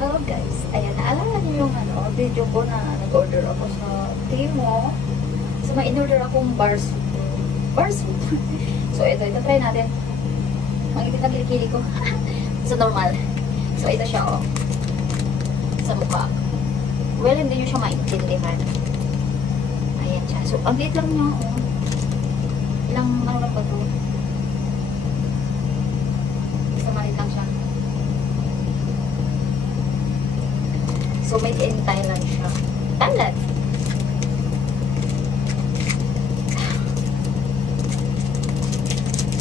Hello guys, ayan, naalala niyo yung video ko na nag-order ako sa Timo. So may in-order akong bar soup. So ito try natin. Magitin na kilikili ko. So normal. So ito siya sa mukha. Well, hindi nyo siya maintindihan. Ayan siya. So ang liit lang niya ilang ano lang ba ito? Isang maliit lang siya. So, made in Thailand siya. Thailand!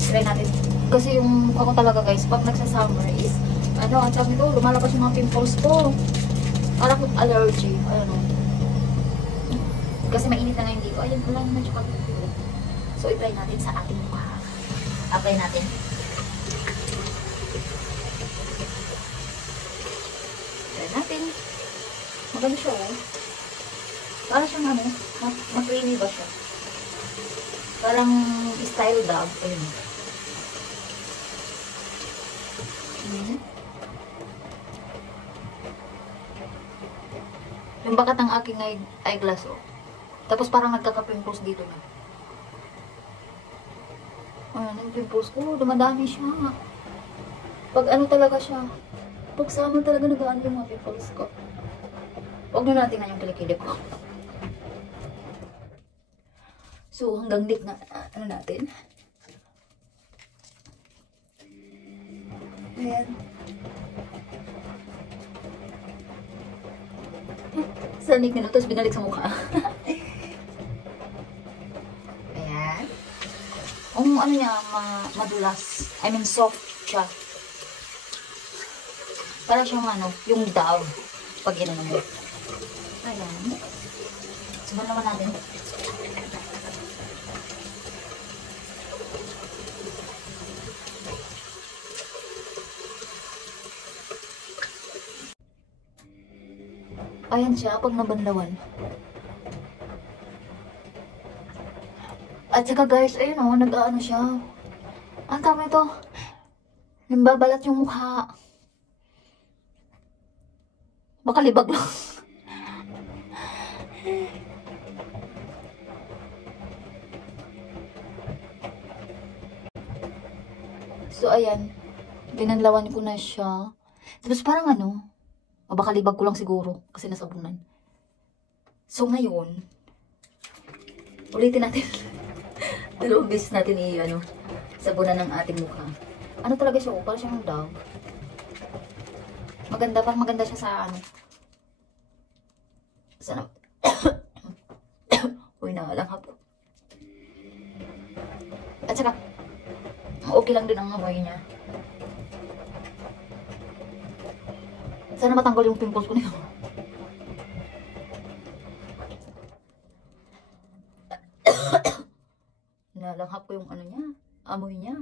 Try natin. Kasi yung ako talaga guys, pag nagsa-summer is, ang tawag nito, lumalabas yung mga pimples ko. Parang kong allergy. Ayun o. Kasi mainit na ngayon dito. Ayun, wala naman siya kagulong. So, i-try natin sa ating mukha. Apply natin. Try natin. Maganda siya Para siyang ma-creamy ba siya? Parang style dab. Ayun. Yung bakat ng aking eyeglass Tapos parang nagkaka-pimples dito na. Ayun, yung pimples ko, dumadami siya. Pag ano talaga siya. Pag summer talaga nagaan yung mga pimples ko. Huwag na natin na yung kilikili ko. So, hanggang dito na, ano natin. Ayan. Sanig na tapos binalik sa mukha. Ayan. Ang ano niya, madulas. I mean, soft siya. Para siyang yung Dove. Pag ino mo. Ayan. Suban naman natin. Ayan siya pag nabanlawan. At saka guys, ayun nag-ano siya. Ang tawag ito. Nambabalat yung mukha. Baka libag lang. So, ayan. Binanlawan ko na siya. Tapos parang baka libag ko lang siguro. Kasi nasabunan. So, ngayon, ulitin natin. Dalawang beses natin sabunan ng ating mukha. Ano talaga siya? Parang siyang Dove. Maganda, parang maganda siya sa sana. Uy, nalanghap ko. At saka, okay lang din ang amoy niya. Sana matanggal yung pimples ko nito. Nalanghap ko yung amoy niya.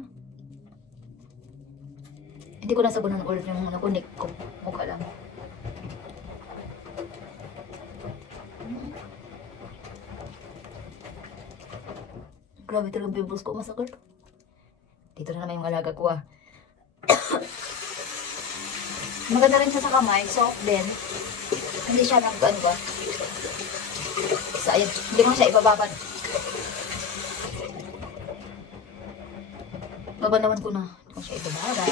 Hindi ko nasabunan ulit yung nakunik ko. Mukha lang. Grabe talagang pimples ko. Masakit. Dito na naman yung alaga ko Maganda rin siya sa kamay. Soft din. Hindi siya nag-ano ba. So, ayun. Hindi ko na siya ibababad. Babandawan ko na. Hindi ko siya ibababad.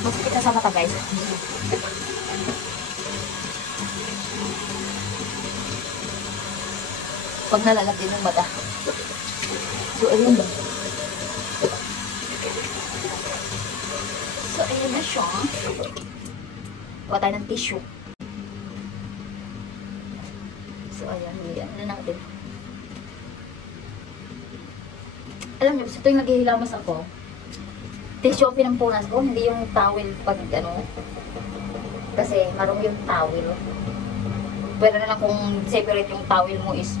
Masakit na sa mata guys. Pag nalalagyan ng mata. So, ayun ba? So, ayun na siya. Kuha tayo ng tissue. So, ayan. Ayan na natin. Alam niyo, sa tuwing naghihilamas ako, tissue ang pinampunan ko, hindi yung towel pag kasi marumi yung towel. Pwede na lang kung separate yung towel mo is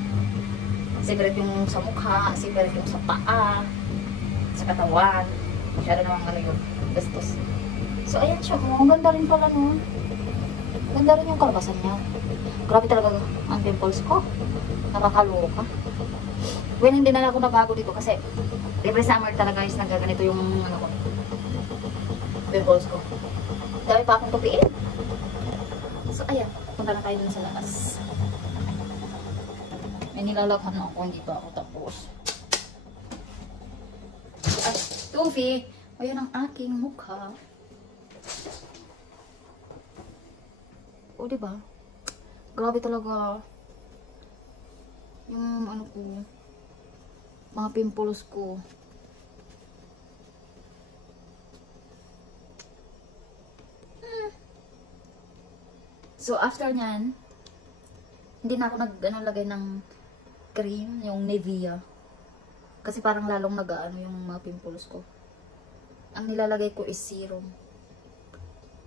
Separate yung sa mukha, separate yung sa paa, sa katawan. Masyado naman ano yun, gastos. So, ayan siya. Oh, ang ganda rin pala nun. Ganda rin yung kalabasan niya. Grabe talaga ang pimples ko. Nakakaloka. Well, hindi na ako nabago dito kasi every summer talaga is nagaganito yung ano ko. Pimples ko. Dami pa akong tupiin. So, ayan. Punta na tayo dun sa labas. May nilalaghan na ako. Hindi pa ako tapos. At, Tufi, ayan ang aking mukha. O, diba? Grabe talaga. Yung ano ko. Mga pimples ko. So, after nyan, hindi na ako lagay ng cream, yung Nivea. Kasi parang lalong nag-ano yung mga pimples ko. Ang nilalagay ko is serum.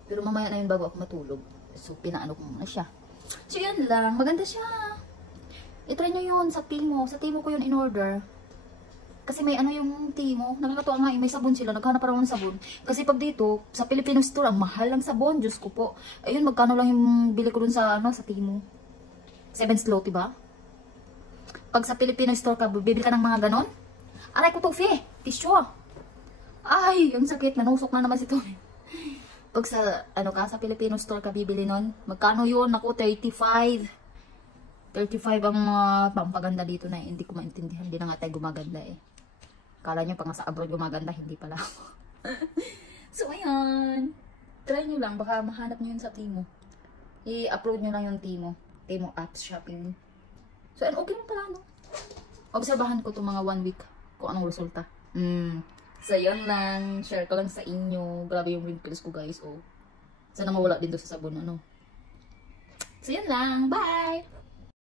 Pero mamaya na yun bago ako matulog. So, pinaano ko muna siya. So, yun lang. Maganda siya. I-try nyo yun sa Timo. Sa Timo ko yun in-order. Kasi may ano yung Timo. Nakakatuwa nga may sabon sila. Naghanap para ng sabon. Kasi pag dito, sa Filipino store, ang mahal ng sabon. Diyos ko po. Ayun, magkano lang yung bili ko dun sa, ano, sa Timo. 7 zloty ba? Pag sa Filipino store ka, bibili ka ng mga ganon. Aray ko, Tufi. Tissue. Ay, ang sakit. Nanusok na naman si Tufi. Pag sa, ano ka, sa Filipino store ka bibili nun, magkano yun? Ako, 35. 35 ang pampaganda dito na hindi ko maintindihan. Hindi na nga tayo gumaganda eh. Kala nyo pa nga sa abroad gumaganda, hindi pala ako. So, ayan. Try nyo lang. Baka mahanap nyo yun sa Timo. I-upload nyo lang yung Timo. Timo apps shopping. So, and okay lang pala, no? Obserbahan ko itong mga 1 week kung anong resulta. So, yan lang. Share ko lang sa inyo. Grabe yung wrinkles ko, guys. Oh. Sana mawala din to sa sabon, ano? So, yan lang. Bye!